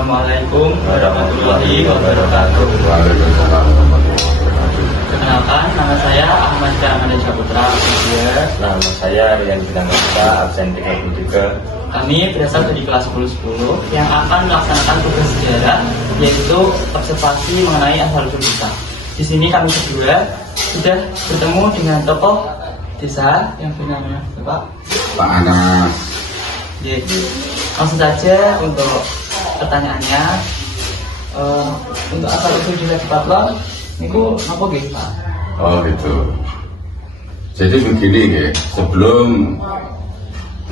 Assalamualaikum warahmatullahi wabarakatuh. Perkenalkan, nama saya Ahmad Syahmada Saputra. Nama saya Rian Bidangkota, absen 33. Kami berasal dari kelas 10-10 yang akan melaksanakan tugas sejarah, yaitu observasi mengenai asal-usul desa. Di sini kami berdua sudah bertemu dengan tokoh desa yang bernama Pak Anas. Jadi, langsung saja untuk pertanyaannya. Untuk asal-usul desa Cipatlon niku apa nggih, Pak? Oh gitu. Jadi begini ya, sebelum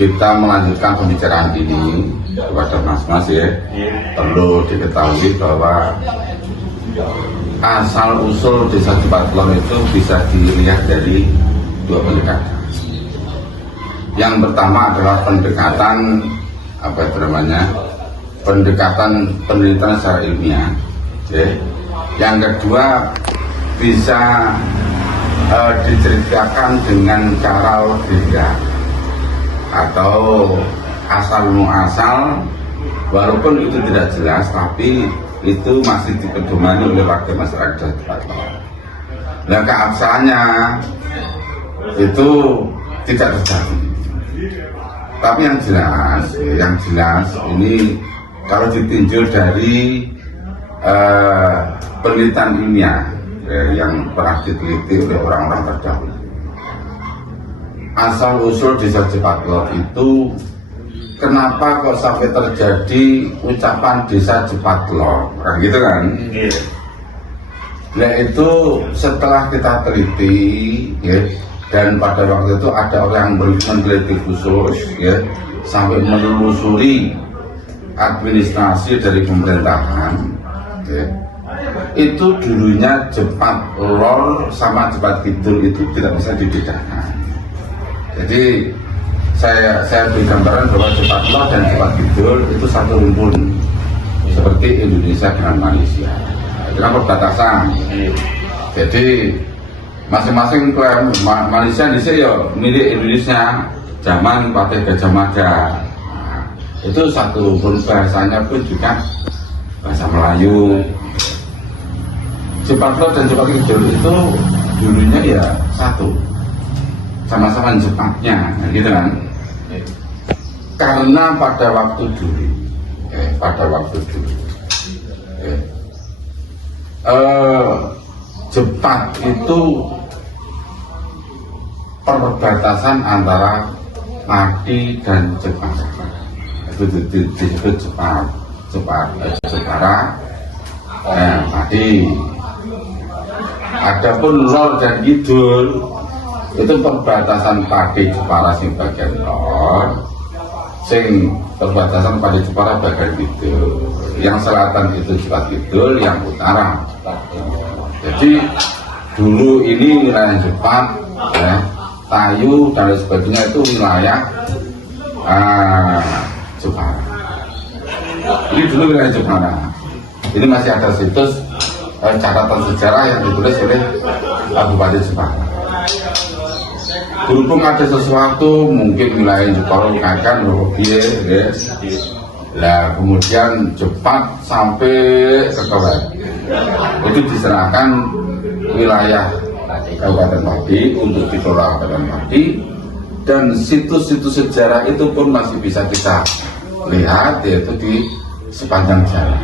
kita melanjutkan pembicaraan ini kepada mas-mas ya, perlu diketahui bahwa asal usul desa Cipatlon itu bisa dilihat dari dua pendekatan. Yang pertama adalah pendekatan pendekatan penelitian secara ilmiah. Ya. Yang kedua bisa diceritakan dengan cara logika atau asal muasal, walaupun itu tidak jelas tapi itu masih dipedomani oleh warga masyarakat Cipatlon. Nah, keabsahannya itu tidak terjadi. Tapi yang jelas ini kalau ditinjau dari penelitian ilmiah yang pernah diteliti oleh orang-orang terdahulu, asal usul desa Cipatlon itu kenapa kok sampai terjadi ucapan desa Cipatlon, kan gitu kan? Nah itu setelah kita teliti ya, dan pada waktu itu ada orang yang meneliti khusus ya, sampai menelusuri administrasi dari pemerintahan ya. Itu dulunya Jepat Lor sama Jepat Kidul itu tidak bisa dibedakan. Jadi saya beri gambaran bahwa Jepat Lor dan Jepat Kidul itu satu rumpun seperti Indonesia dengan Malaysia. Itu kan perbatasan. Jadi masing-masing Malaysia di sini ya milik Indonesia zaman Patih Gajah Mada. Nah, itu satu rumpun, bahasanya pun juga bahasa Melayu. Cipatlon dan Jepat Kidul itu dulunya ya satu, sama-sama Jepatnya, gitu kan? Karena pada waktu dulu, Jepat itu perbatasan antara Pati dan Jepara. Itu disebut Jepara, Pati. Adapun Lor dan Kidul itu perbatasan Pati Jepara sing bagian lor, sing perbatasan Pati Jepara bagian kidul. Yang selatan itu Jepat Kidul, yang utara. Jadi dulu ini wilayah Jepat, ya, Tayu dan sebagainya itu wilayah Jepara. Ini dulu wilayah Jepara. Ini masih ada situs catatan sejarah yang ditulis oleh Bupati Jepara. Berhubung ada sesuatu mungkin wilayah Jepara kakan ya. Nah kemudian Jepat sampai ke Kawet itu diserahkan wilayah Kabupaten Pati untuk dikelola Kabupaten Pati, dan situs-situs sejarah itu pun masih bisa kita lihat, yaitu di sepanjang jalan.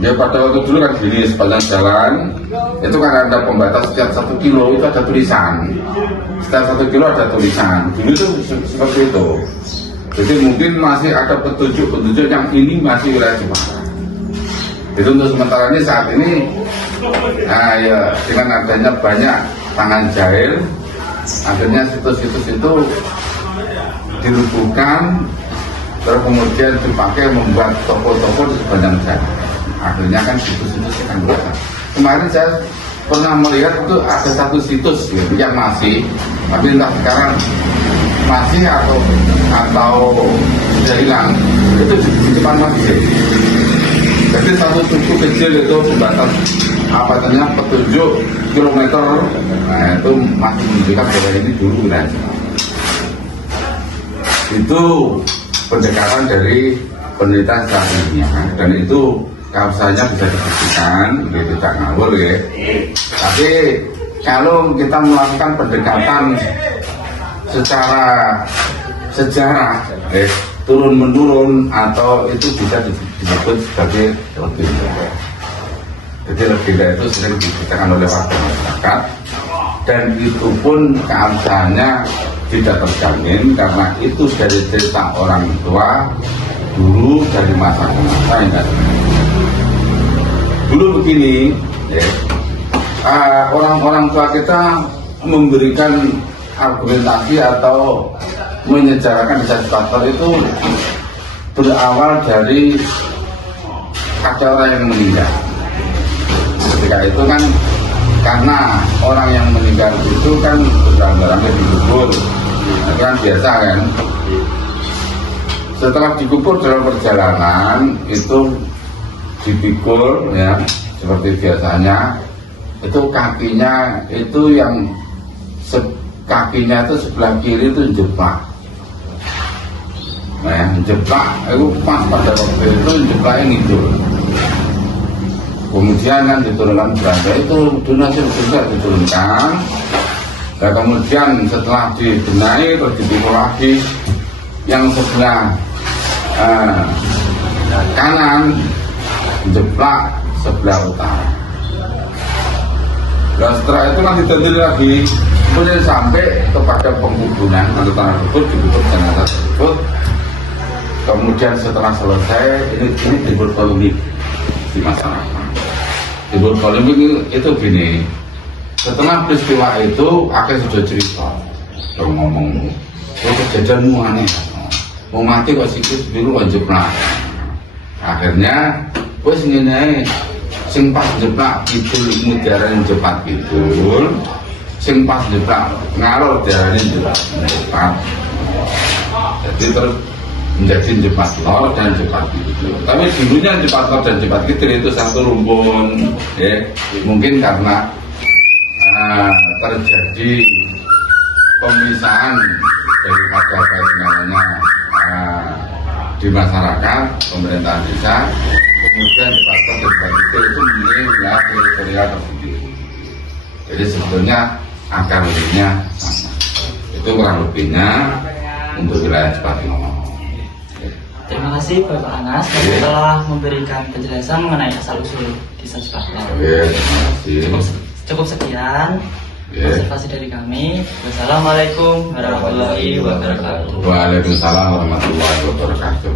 Ya pada waktu dulu kan gini, sepanjang jalan itu kan ada pembatas setiap 1 kilo itu ada tulisan. Setiap 1 kilo ada tulisan. Dulu itu seperti itu. Jadi mungkin masih ada petunjuk-petunjuk yang ini masih wilayah Jepara. Itu untuk sementara ini, saat ini ya, dengan adanya banyak tangan jahil, akhirnya situs-situs itu dirubuhkan, terus kemudian dipakai membuat toko-toko di sepanjang jalan. Akhirnya kan situs-situs akan berubah. Kemarin saya pernah melihat itu ada satu situs gitu, yang masih, tapi entah sekarang masih atau sudah hilang. Itu di depan masjid. Jadi satu tugu kecil itu pembatas petunjuk kilometer, nah itu masih menunjukkan bahwa ini dulu wilayah. Itu pendekatan dari penelitian selanjutnya, dan itu kausanya bisa dibuktikan, tidak ngawur ya. Tapi kalau kita melakukan pendekatan secara sejarah, turun menurun, atau itu bisa disebut sebagai legenda. Jadi legenda itu sering diceritakan oleh warga masyarakat, dan itu pun keabsahannya tidak terjamin karena itu dari cerita orang tua dulu, dari masa ke masa yang dulu begini ya. Orang-orang tua kita memberikan argumentasi atau menyejarahkan desa Cipater itu berawal dari ada orang yang meninggal. Ketika itu kan karena orang yang meninggal itu kan barang-barangnya dikubur, itu kan biasa kan. Setelah dikubur dalam perjalanan itu dipikul ya seperti biasanya, itu kakinya itu yang kakinya itu sebelah kiri itu jeplak. Nah, jeplak itu pas pada waktu itu jeplaknya ngidul. Kemudian kan diturunkan beranda itu donasi juga diturunkan. Dan kemudian setelah dibenahi terus dipikul lagi yang sebelah kanan jeplak sebelah utara. Dan setelah itu kan ditendil lagi, kemudian sampai kepada penguburan atau tanah tersebut, ditutup jenazah tersebut. Kemudian setelah selesai ini timbul polemik di masyarakat. Timbul polemik itu gini, setelah peristiwa itu akhirnya sudah cerita, sudah ngomong, kejadianmu aneh, mau mati kok sikit dulu kok jeplak. Akhirnya wes ngene sing pas jeplak kidul mudaran jepat kidul, sing pas jeplak ngalor diarani jepat. Jadi terus menjadi jepat lor dan jepat kidul. Tapi dulunya jepat lor dan jepat kidul itu satu rumpun ya. Mungkin karena terjadi pemisahan daripada namanya di masyarakat, pemerintahan desa, kemudian Cipater dan itu memilih wilayah teritorial tersendiri. Jadi sebetulnya akar lebihnya sama. Itu kurang lebihnya untuk wilayah Cipater. Terima kasih Bapak Anas telah memberikan penjelasan mengenai asal usul desa Cipater. Terima kasih. Cukup sekian observasi dari kami. Wassalamualaikum warahmatullahi wabarakatuh. Waalaikumsalam warahmatullahi wabarakatuh.